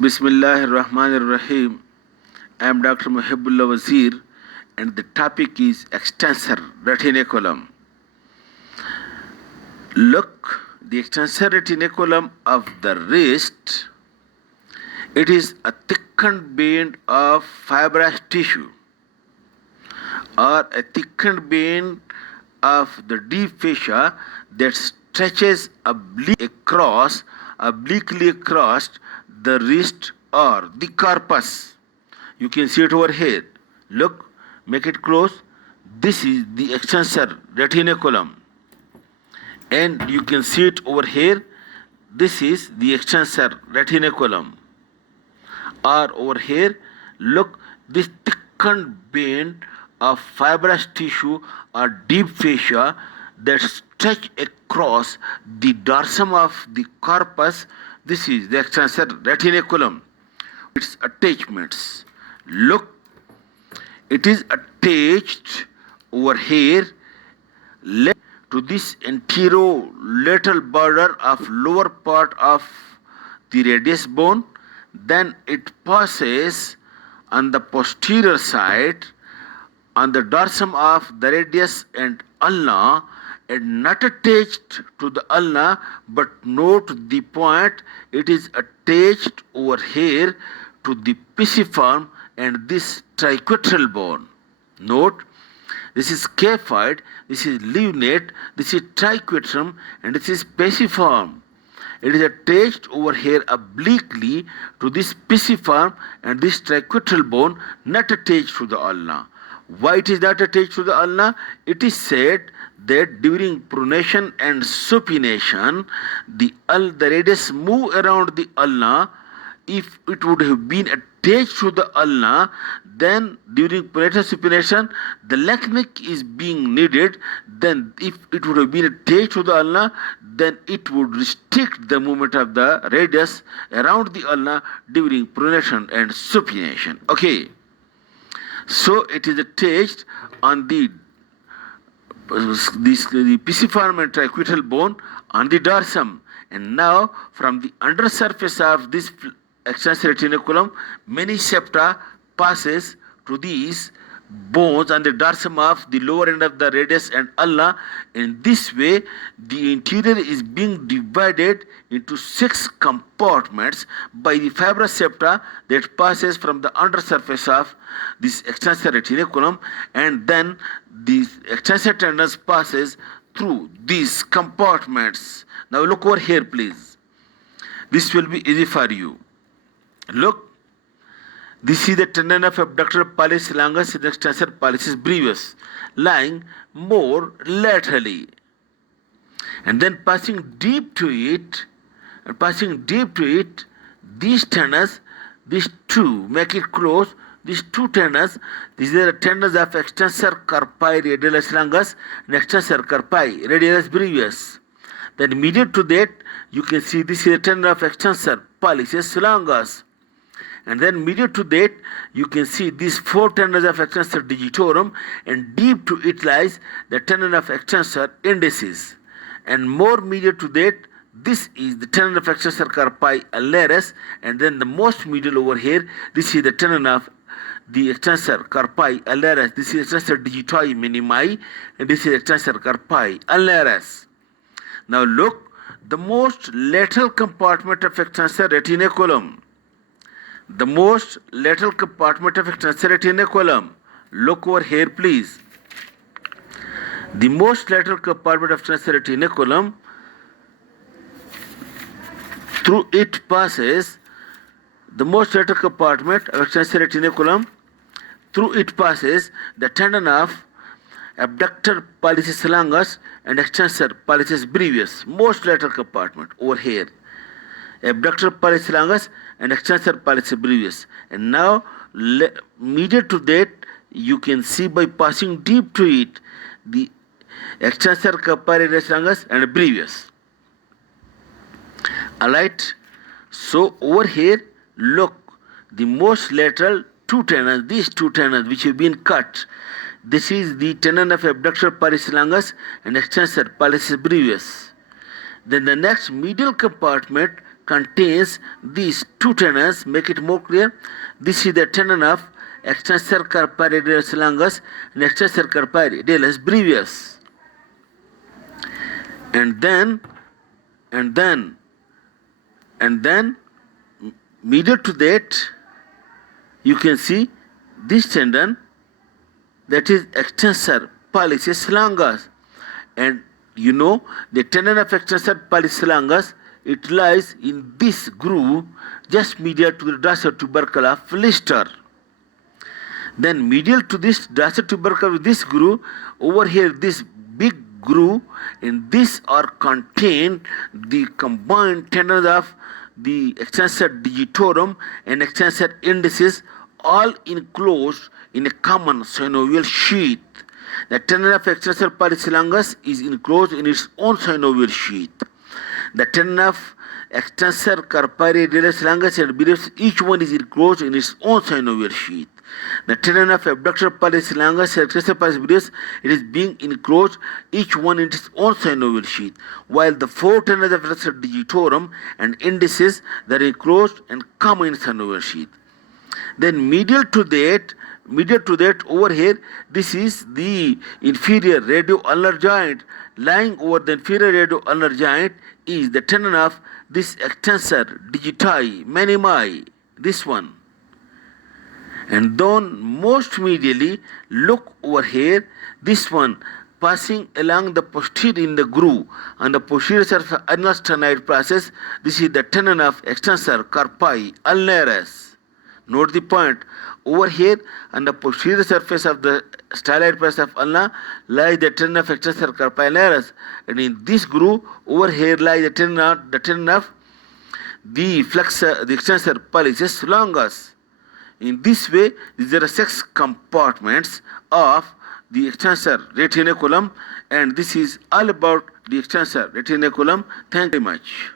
Bismillahir Rahmanir Rahim. I am Dr. Muhibbullah Wazir, and the topic is Extensor Reticulum. Look, the extensor reticulum of the wrist, it is a thickened band of fibrous tissue or a thickened band of the deep fascia that stretches obliquely across the wrist or the corpus. You can see it over here. Look, make it close. This is the extensor reticulum. And you can see it over here. This is the extensor reticulum. Or over here, look, this thickened band of fibrous tissue or deep fascia that stretch across the dorsum of the corpus. This is the extensor reticulum. Its attachments. Look, it is attached over here to this anterolateral border of lower part of the radius bone. Then it passes on the posterior side on the dorsum of the radius and ulna, and not attached to the ulna, but note the point, it is attached over here to the pisiform and this triquetral bone. Note, this is scaphoid, this is lunate, this is triquetrum, and this is pisiform. It is attached over here obliquely to this pisiform and this triquetral bone, not attached to the ulna. Why it is not attached to the ulna? It is said that during pronation and supination, the radius move around the ulna. If it would have been attached to the ulna, then during pronation supination, the left neck is being needed. Then if it would have been attached to the ulna, then it would restrict the movement of the radius around the ulna during pronation and supination. Okay. So it is attached on the pisiform and triquetral bone on the dorsum. And now from the undersurface of this extensor reticulum, many septa passes to these bones on the dorsum of the lower end of the radius and ulna. In this way, the interior is being divided into 6 compartments by the fibrous septa that passes from the undersurface of this extensor reticulum, and then the extensor tendons passes through these compartments. Now look over here, please. This will be easy for you. Look, this is the tendon of abductor pollicis longus and extensor pollicis brevis, lying more laterally, and then passing deep to it, these tendons, these two, make it close, these two tendons, these are the tendons of extensor carpi radialis longus and extensor carpi radialis brevis. Then medial to that, you can see this is the tendon of extensor pollicis longus. And then medial to that, you can see these 4 tendons of extensor digitorum, and deep to it lies the tendon of extensor indicis. And more medial to that, this is the tendon of extensor carpi ulnaris, and then the most medial over here, this is the tendon of the extensor carpi ulnaris. This is extensor digitoi minimi, and this is extensor carpi ulnaris. Now look, the most lateral compartment of extensor reticulum. The most lateral compartment of extensor reticulum. Look over here, please. The most lateral compartment of extensor reticulum, through it passes the most lateral compartment of extensor reticulum. Through it passes the tendon of abductor pollicis longus and extensor pollicis brevis. Most lateral compartment over here. Abductor pollicis longus and extensor pollicis brevis. And now, medial to that, you can see by passing deep to it, the extensor carpi radialis longus and brevis. Alright, so over here, look, the most lateral 2 tendons, these 2 tendons which have been cut, this is the tendon of abductor pollicis longus and extensor pollicis brevis. Then the next medial compartment contains these two tendons. Make it more clear. This is the tendon of extensor carpi radialis longus and extensor carpi radialis brevis. And then medial to that, you can see this tendon, that is extensor pollicis longus. And you know the tendon of extensor pollicis longus, it lies in this groove just medial to the dorsal tubercle of Lister. Then medial to this dorsal tubercle with this groove, over here this big groove, in this are contained the combined tendons of the extensor digitorum and extensor indicis, all enclosed in a common synovial sheath. The tendon of extensor pollicis longus is enclosed in its own synovial sheath. The tendon of extensor carpi radialis longus and brevis, each one is enclosed in its own synovial sheath. The tendon of abductor pollicis longus and extensor pollicis brevis, it is being enclosed each one in its own synovial sheath, while the four tendons of extensor digitorum and indices, they are enclosed and come in synovial sheath. Then medial to that over here, this is the inferior radioulnar joint. Lying over the inferior radioulnar joint is the tendon of this extensor digiti minimi, this one. And then most medially, look over here, this one passing along the posterior in the groove on the posterior surface of ulnar sternite process. This is the tendon of extensor carpi ulnaris. Note the point. Over here on the posterior surface of the styloid process of ulna lies the tendon of extensor carpi ulnaris, and in this groove over here lies the tendon of the flexor, the extensor pollicis longus. In this way, these are 6 compartments of the extensor reticulum, and this is all about the extensor reticulum. Thank you very much.